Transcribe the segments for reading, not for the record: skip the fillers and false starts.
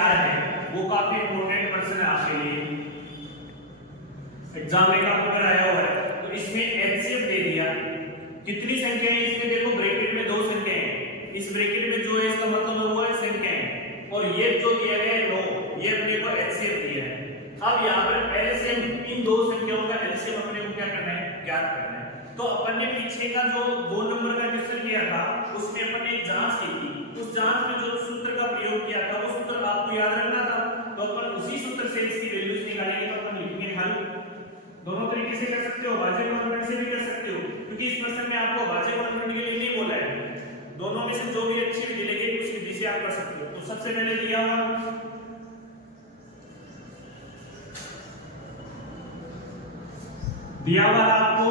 4 है वो काफी इंपॉर्टेंट पर्सन है आपके लिए, एग्जाम में आपको कराया हुआ है। तो इसमें एचसीएफ दे दिया, कितनी संख्या है इसमें, देखो ब्रैकेट में 2 संख्याएं हैं, इस ब्रैकेट में जो है इसका मतलब हुआ है संख्याएं, और ये जो दिया गया है 9, ये अपने को एचसीएफ दिया है। अब यहाँ पर एलसीएम, इन दो संख्याओं का एलसीएम अपने को क्या करना है, ज्ञात करना है। तो अपन ने पीछे का जो 2 नंबर का क्वेश्चन किया था उसमें अपन ने एक जांच की थी, उस जांच में जो सूत्र का प्रयोग किया था वो सूत्र आपको याद रखना था, तो अपन उसी सूत्र से इसकी वैल्यूज निकालेंगे। तो अपन लिखेंगे हल, दोनों तरीके से कर सकते हो, भाज्य गुणनफल से भी कर सकते हो, क्योंकि इस प्रश्न में आपको भाज्य गुणनफल के लिए नहीं बोला है, दोनों में से जो भी अच्छी विधि लगे उस विधि से आप कर सकते हो। तो सबसे पहले दिया हुआ आपको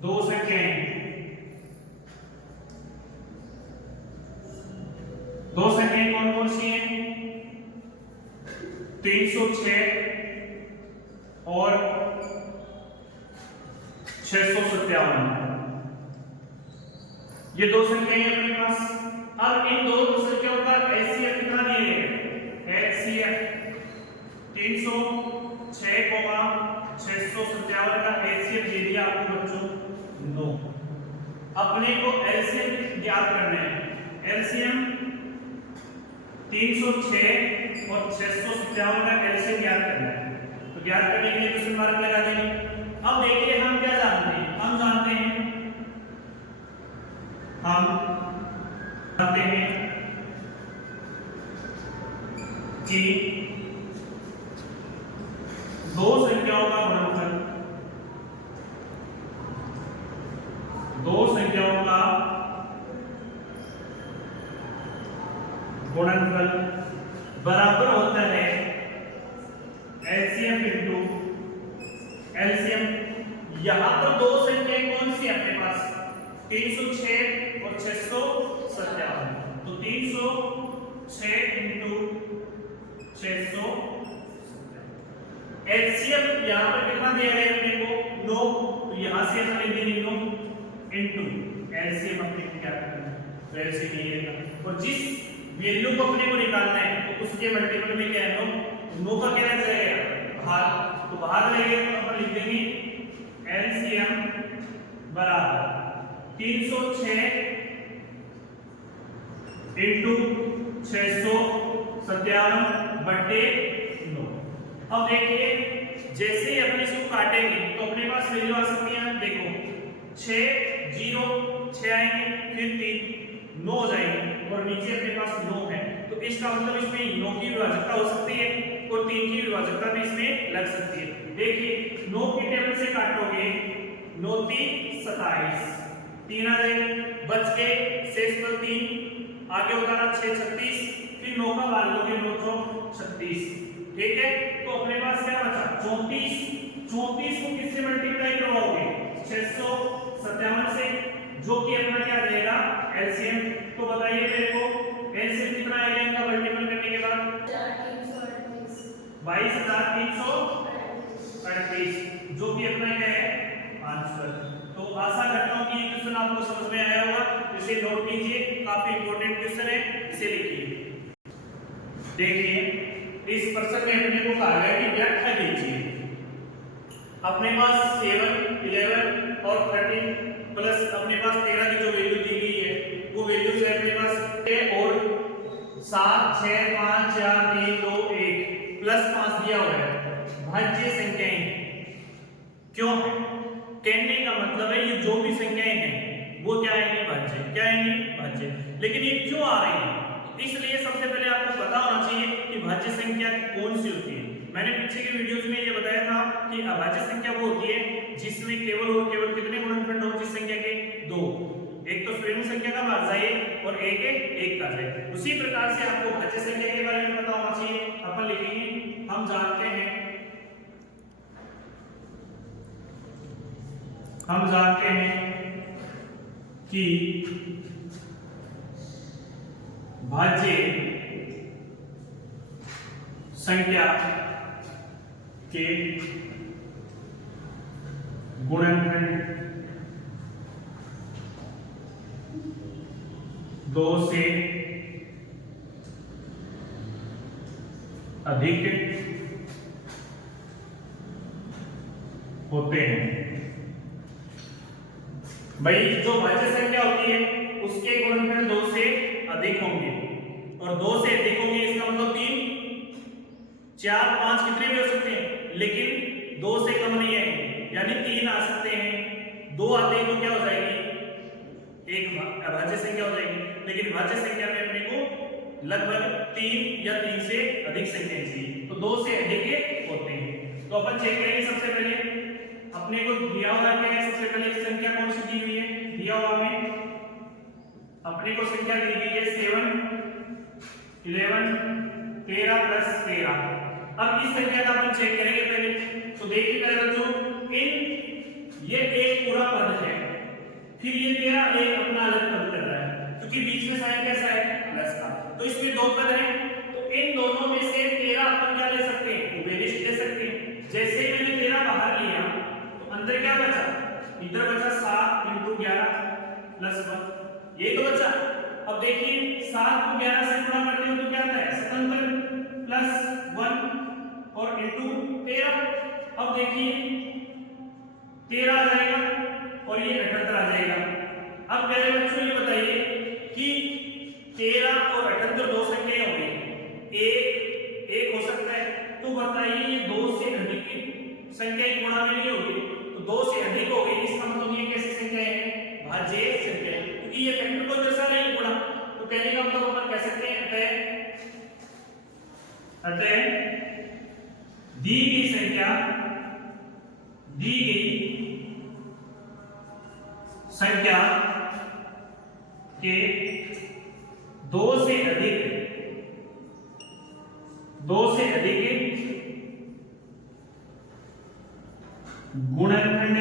2 संख्याएं, 2 संख्याएं कौन कौन सी हैं, 306 और 657, ये 2 संख्याएं हैं अपने पास। अब इन दो संख्याओं का एचसीएफ कितना दिए गए, एचसीएफ 306, 657 का एचसीएफ दे दिया आपको बच्चों 9। अपने को एलसीएम ज्ञात करना है, एलसीएम 306 और 657 का एलसीएम ज्ञात करना है। तो ज्ञात करने के लिए क्वेश्चन मार्क लगा देंगे। अब देखिए हम क्या जानते हैं, हम जानते हैं कि 2 संख्याओं का गुणनफल, 2 संख्याओं का गुणनफल बराबर होता है एलसीएम इंटू एलसीएम। यहां पर 2 संख्याएं कौन सी है अपने पास, 306 और 657, तो 306 इंटू 600, एचसीएफ यहां पर कितना दिया गया है अपने को 9, तो यहां से हम लिख देंगे 9 इंटू एलसीएम अपने को क्या करना है, तो एलसीएम ये है, और जिस वैल्यू को अपने को निकालना है तो उसके मल्टीपल में क्या है 9 का क्या रह जाएगा भाग, तो भाग रहेगा तो अपन लिख देंगे एलसीएम बराबर 306 इंटू 657 बटे 9। अब देखिए जैसे ही अपने इसको काटेंगे तो अपने पास वैल्यू आ सकती है, देखो 6 0 6 आएंगे, फिर 3 9 हो जाएंगे, और नीचे अपने पास 9 है, तो इसका मतलब इसमें 9 की विभाजकता हो सकती है और 3 की विभाजकता भी इसमें लग सकती है। देखिए 9 की टेबल से काटोगे 9 3 27, 3 आ जाएगा, बच के शेष पर 3 आगे उतारा 6 36, फिर 9 का मान लोगे 9 4 36, ठीक है। तो अपने पास क्या बचा 34, 34 को किससे मल्टीप्लाई करवाओगे 657 से, जो कि अपना क्या रहेगा एलसीएम। तो बताइए मेरे को एलसीएम कितना आएगा इनका मल्टीपल करने के बाद 22,338, जो कि अपना क्या है आंसर। तो आशा करता हूं कि ये क्वेश्चन आपको समझ में आया होगा, इसे नोट कीजिए, काफी इंपॉर्टेंट क्वेश्चन है, इसे लिखिए। देखिए इस प्रश्न में अपने को कहा गया कि व्याख्या दीजिए, अपने पास 7 11 और 13 प्लस अपने पास 13 की जो वैल्यू दी गई है वो वैल्यू जो है अपने पास है, और 7 6 5 4 3 2 1 प्लस 5 दिया हुआ है, भाज्य संख्याएं क्यों है, कहने का मतलब है ये जो भी संख्याएं हैं वो क्या आएंगी भाज्य, क्या आएंगी भाज्य। लेकिन ये क्यों आ रही है, इसलिए सबसे पहले आपको पता होना चाहिए कि भाज्य संख्या कौन सी होती है। मैंने पीछे के वीडियोस में ये बताया था कि अभाज्य संख्या वो होती है जिसमें केवल और केवल कितने गुणनखंड हो, जिस संख्या के 2, एक तो स्वयं संख्या का भाग जाए और एक एक का जाए। उसी प्रकार से आपको भाज्य संख्या के बारे में पता होना चाहिए। अपन लिखेंगे हम जानते हैं कि भाज्य संख्या के गुणनखंड 2 से अधिक होते हैं। भाई जो भाज्य संख्या होती है उसके गुणनखंड 2 से अधिक होंगे, और 2 से अधिक होंगे इसका मतलब 3, 4, 5 कितने भी हो सकते हैं, लेकिन 2 से कम नहीं आएंगे, यानी 3 आ सकते हैं। 2 आते हैं तो क्या हो जाएगी, एक भाज्य संख्या हो जाएगी। लेकिन भाज्य संख्या में अपने को लगभग 3 या 3 से अधिक संख्या चाहिए, तो 2 से अधिक होते हैं। तो अपन चेक करेंगे सबसे पहले अपने को दिया हुआ क्या है। सबसे पहले संख्या कौन सी दी हुई है, दिया हुआ में अपने को संख्या दी हुई है 7, 11, 13 प्लस 13। अब इस संख्या का अपन चेक करेंगे पहले। तो देखिए पहले बच्चों, इन ये एक पूरा पद है, फिर ये 13 एक अपना अलग पद कर रहा है, क्योंकि बीच में साइन कैसा है, प्लस का। तो इसमें दो पद हैं, तो इन दोनों में से 13 अपन क्या ले सकते हैं, उभयनिष्ठ ले सकते हैं। जैसे मैंने 13 बाहर लिया तो अंदर क्या बचा, इधर बचा 7 × 11 प्लस 1, ये तो बचा। अब देखिए 7 को 11 से गुणा करते हो तो क्या आता है, 77 प्लस 1 और इंटू 13। अब देखिए 13 आ जाएगा और ये 78 आ जाएगा। अब मेरे बच्चों ये बताइए कि 13 और 78 दो संख्याएं हो गई, एक हो सकता है, तो बताइए ये 2 से अधिक की संख्याएं गुणा में नहीं होगी, तो 2 से अधिक हो गई, इसका मतलब ये कैसी संख्याएं हैं, भाज्य संख्याएं, क्योंकि ये फैक्टर को दर्शा नहीं गुणा। तो कहने का मतलब अपन कह सकते हैं अतः दी गई संख्या के 2 से अधिक गुणनखंड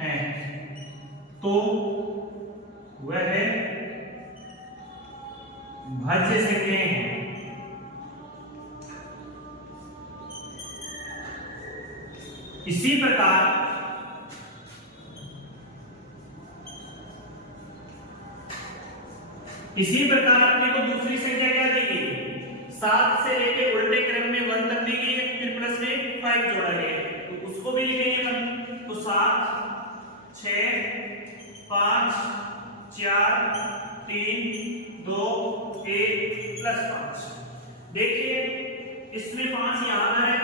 हैं तो वह भाज्य संख्याएं हैं। इसी प्रकार अपने को दूसरी संख्या क्या दी गई, 7 से लेके उल्टे क्रम में 1 तक दी गई है, फिर प्लस में 5 जोड़ा गया है, तो उसको भी लिखेंगे अपन। तो 7, 6, 5, 4, 3, 2, 1 प्लस 5। देखिए इसमें 5 यहाँ है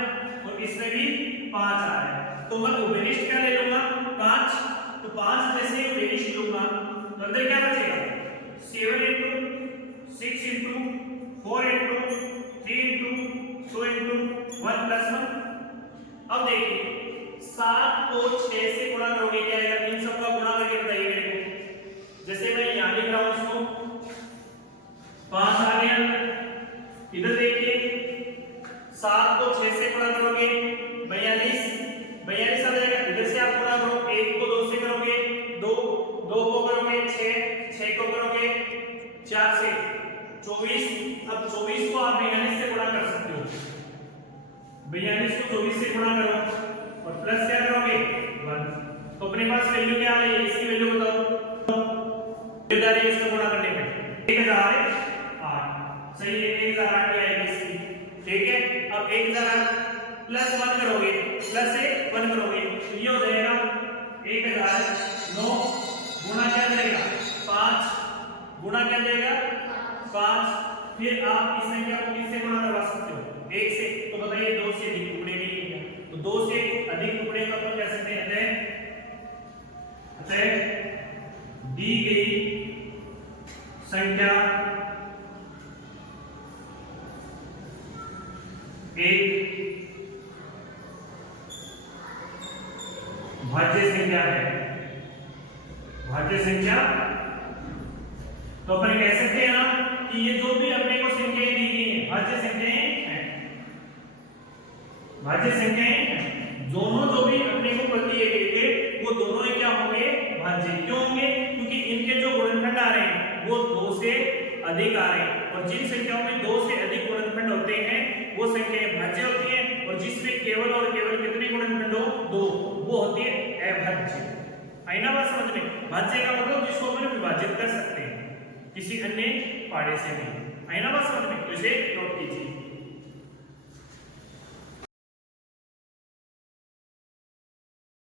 और इसमें भी 5 आ रहा है, तो मैं उभयनिष्ठ क्या ले लूंगा, 5। तो 5 जैसे उभयनिष्ठ लूंगा तो अंदर क्या बचेगा, 7 × 6 × 4 × 3 × 2 × 1 प्लस 1। अब देखिए 7 को 6 से गुणा करोगे क्या आएगा, इन सबका गुणा करके बताइए मेरे को। जैसे मैं यहां लिख रहा हूं इसको, 5 आ गया, इधर देखिए 7 को 6 से गुणा करोगे 42 आ जाएगा। इधर से आप गुणा करो, 1 को 2 से करोगे 2 को करोगे 6 को करोगे 4 से 24। अब 24 को आप 42 से गुणा कर सकते हो, 42 को 24 से गुणा करो और प्लस क्या करोगे 1। तो अपने पास वैल्यू क्या आ रही है, इसकी वैल्यू बताओ, इसको गुणा करने पे 1008 सही है, 1008 आएगी इसकी, ठीक है। अब 1008 प्लस 1 करोगे, प्लस से 1 करोगे तो ये हो जाएगा 1009 गुणा क्या जाएगा 5, गुणा क्या जाएगा 5। फिर आप इस संख्या को किससे गुणा करवा सकते हो, 1 से। तो बताइए 2 से अधिक टुकड़े में लिखेंगे, तो 2 से अधिक टुकड़े को अपन कह सकते हैं अतः दी गई संख्या एक भाज्य संख्या है, भाज्य संख्या। तो अपन कह सकते हैं ना कि ये जो भी अपने को संख्याएं दी गई हैं भाज्य संख्याएं हैं, भाज्य संख्याएं हैं। दोनों जो भी अपने को पद दिए गए थे वो दोनों ही क्या होंगे, भाज्य। क्यों होंगे, क्योंकि इनके जो गुणनखंड आ रहे हैं वो 2 से अधिक आ रहे हैं, और जिन संख्याओं में 2 से अधिक गुणनखंड होते हैं वो संख्याएं भाज्य होती हैं, और जिसमें केवल और केवल कितने गुणनखंड हो, 2, वो होती है अभाज्य। आई ना बात समझ में, भाज्य का मतलब जिसको अपन विभाजित कर सकते हैं किसी अन्य पाड़े से भी। आई ना बात समझ में, जैसे